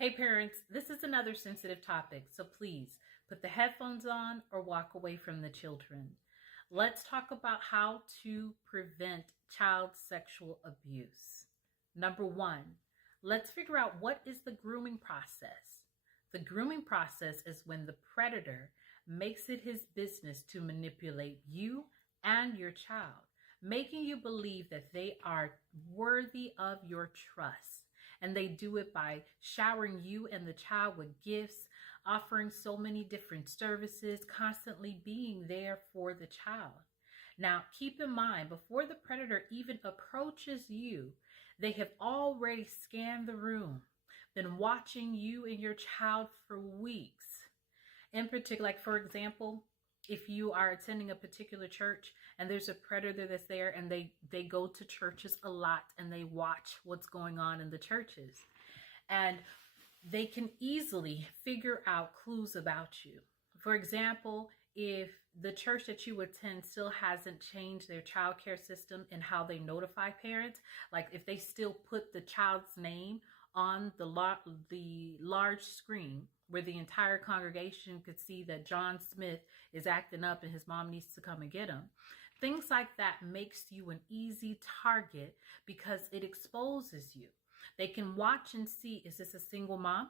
Hey parents, this is another sensitive topic, so please put the headphones on or walk away from the children. Let's talk about how to prevent child sexual abuse. Number one, let's figure out what is the grooming process. The grooming process is when the predator makes it his business to manipulate you and your child, making you believe that they are worthy of your trust. And they do it by showering you and the child with gifts, offering so many different services, constantly being there for the child. Now, keep in mind, before the predator even approaches you, they have already scanned the room, been watching you and your child for weeks. In particular, like for example, if you are attending a particular church and there's a predator that's there and they go to churches a lot and they watch what's going on in the churches, and they can easily figure out clues about you. For example, if the church that you attend still hasn't changed their child care system and how they notify parents, like if they still put the child's name on the large screen where the entire congregation could see that John Smith is acting up and his mom needs to come and get him. Things like that makes you an easy target because it exposes you. They can watch and see, is this a single mom?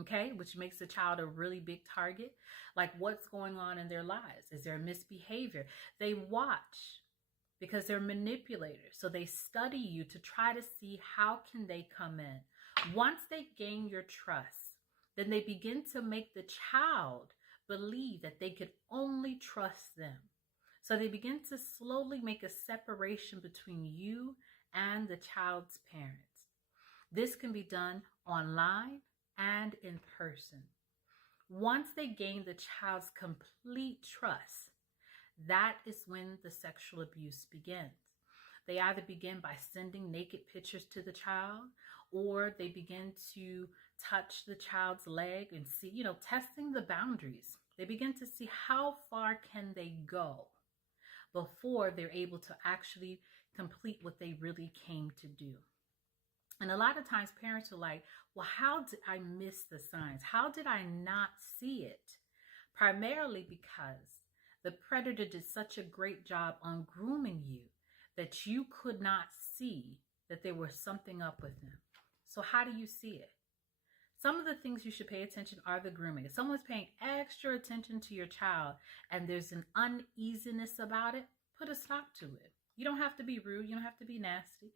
Okay, which makes the child a really big target. Like, what's going on in their lives? Is there misbehavior? They watch because they're manipulators. So they study you to try to see how can they come in. Once they gain your trust, then they begin to make the child believe that they could only trust them. So they begin to slowly make a separation between you and the child's parents. This can be done online and in person. Once they gain the child's complete trust, that is when the sexual abuse begins. They either begin by sending naked pictures to the child, or they begin to touch the child's leg and see, testing the boundaries. They begin to see how far can they go before they're able to actually complete what they really came to do. And a lot of times parents are like, well, how did I miss the signs? How did I not see it? Primarily because the predator did such a great job on grooming you that you could not see that there was something up with them. So how do you see it? Some of the things you should pay attention are the grooming. If someone's paying extra attention to your child and there's an uneasiness about it, put a stop to it. You don't have to be rude. You don't have to be nasty.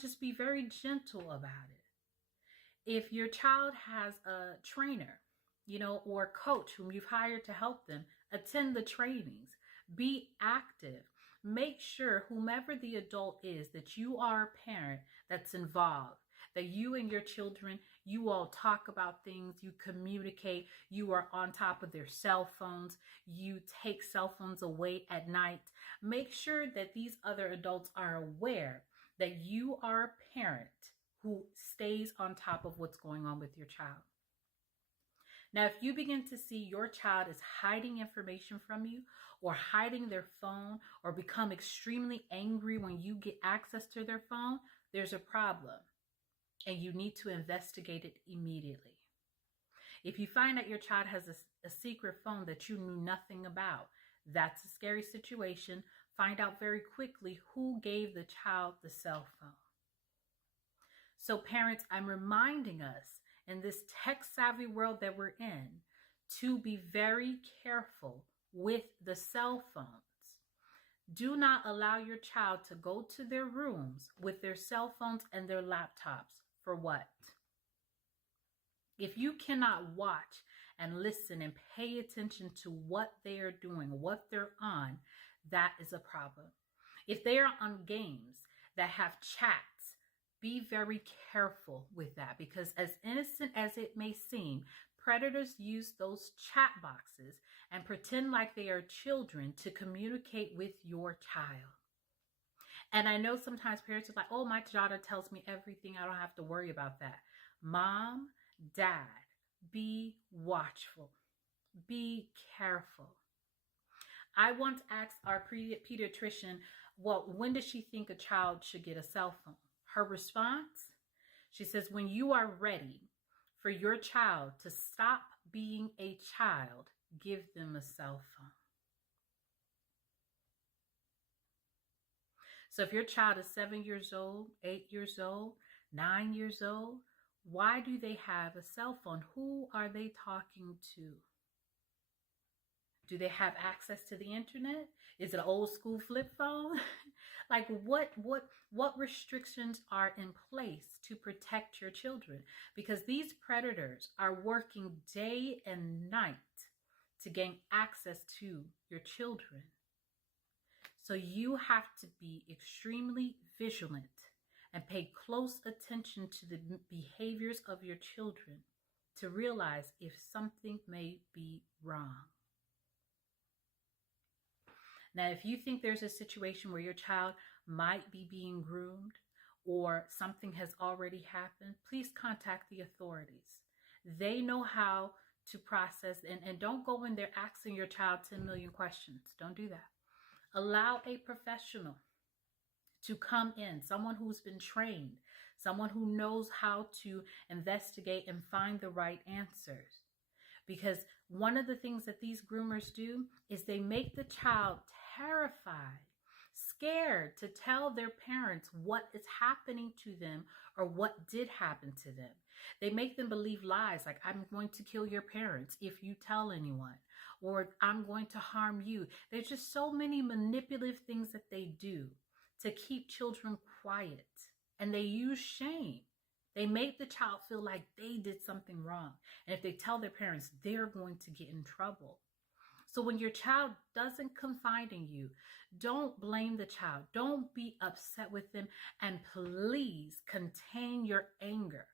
Just be very gentle about it. If your child has a trainer, or a coach whom you've hired to help them, attend the trainings. Be active. Make sure whomever the adult is that you are a parent that's involved, that you and your children, you all talk about things, you communicate, you are on top of their cell phones, you take cell phones away at night. Make sure that these other adults are aware that you are a parent who stays on top of what's going on with your child. Now, if you begin to see your child is hiding information from you or hiding their phone or become extremely angry when you get access to their phone, there's a problem and you need to investigate it immediately. If you find that your child has a secret phone that you knew nothing about, that's a scary situation. Find out very quickly who gave the child the cell phone. So parents, I'm reminding us in this tech-savvy world that we're in to be very careful with the cell phones. Do not allow your child to go to their rooms with their cell phones and their laptops. For what? If you cannot watch and listen and pay attention to what they are doing, what they're on, that is a problem. If they are on games that have chats, be very careful with that, because as innocent as it may seem, predators use those chat boxes and pretend like they are children to communicate with your child. And I know sometimes parents are like, oh, my daughter tells me everything. I don't have to worry about that. Mom, Dad, be watchful. Be careful. I once asked our pediatrician, well, when does she think a child should get a cell phone? Her response, she says, when you are ready For your child to stop being a child, give them a cell phone. So if your child is 7 years old, 8 years old, 9 years old, why do they have a cell phone? Who are they talking to? Do they have access to the internet? Is it an old school flip phone? Like what restrictions are in place to protect your children? Because these predators are working day and night to gain access to your children. So you have to be extremely vigilant and pay close attention to the behaviors of your children to realize if something may be wrong. Now, if you think there's a situation where your child might be being groomed or something has already happened, please contact the authorities. They know how to process, and don't go in there asking your child 10 million questions. Don't do that. Allow a professional to come in, someone who's been trained, someone who knows how to investigate and find the right answers. Because one of the things that these groomers do is they make the child terrified, scared to tell their parents what is happening to them or what did happen to them. They make them believe lies like, I'm going to kill your parents if you tell anyone, or I'm going to harm you. There's just so many manipulative things that they do to keep children quiet, and they use shame. They make the child feel like they did something wrong. And if they tell their parents, they're going to get in trouble. So when your child doesn't confide in you, don't blame the child. Don't be upset with them. And please contain your anger.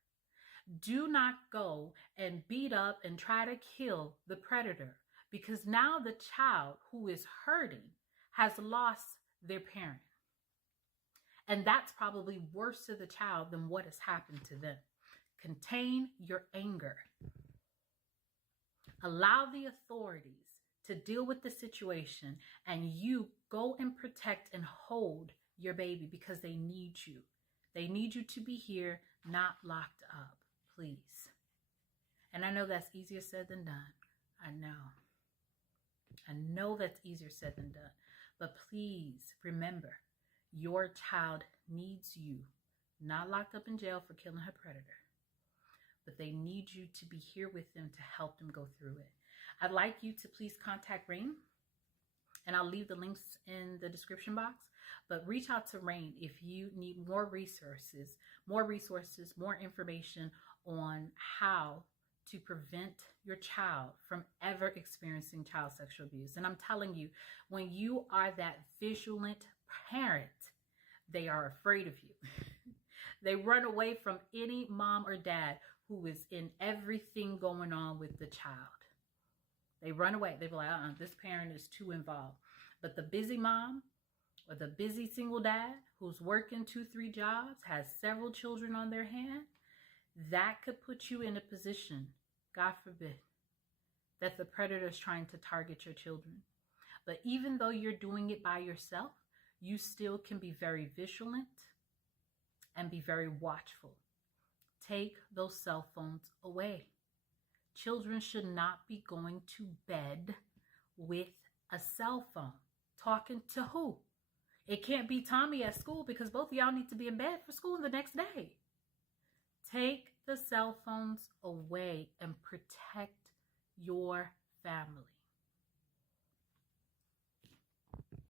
Do not go and beat up and try to kill the predator, because now the child who is hurting has lost their parent. And that's probably worse to the child than what has happened to them. Contain your anger. Allow the authorities to deal with the situation, and you go and protect and hold your baby because they need you. They need you to be here, not locked up, please. And I know that's easier said than done. I know that's easier said than done. But please remember, your child needs you, not locked up in jail for killing her predator, but they need you to be here with them to help them go through it. I'd like you to please contact Rain, and I'll leave the links in the description box, but reach out to Rain if you need more resources, more information on how to prevent your child from ever experiencing child sexual abuse. And I'm telling you, when you are that vigilant parent, they are afraid of you. They run away from any mom or dad who is in everything going on with the child. They run away. They be like, this parent is too involved. But the busy mom or the busy single dad who's working 2-3 jobs, has several children on their hand, that could put you in a position, God forbid, that the predator is trying to target your children. But even though you're doing it by yourself, you still can be very vigilant and be very watchful. Take those cell phones away. Children should not be going to bed with a cell phone. Talking to who? It can't be Tommy at school, because both of y'all need to be in bed for school the next day. Take the cell phones away and protect your family.